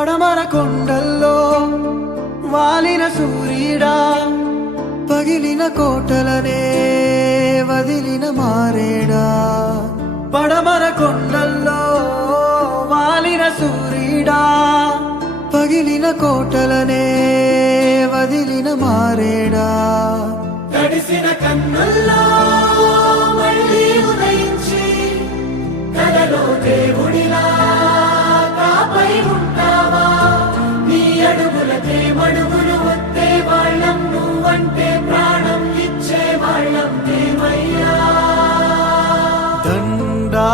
పడమర కొండల్లో వాలిన సూర్యుడా, పగిలిన కోటలనే వదిలిన మారేడా. పడమర కొండల్లో వాలిన సూర్యుడా, పగిలిన కోటలనే వదిలిన మారేడా. తడిసిన కన్నుల్లో మళ్ళీ ఉదయించి కలలో దేవుడిలా కాపై ఉంటావా. నీ అడుగులకే మడుగులు వస్తే వాళ్ళం, నువ్వంటే ప్రాణం ఇచ్చే వాళ్ళం మేమయ్యా. దండా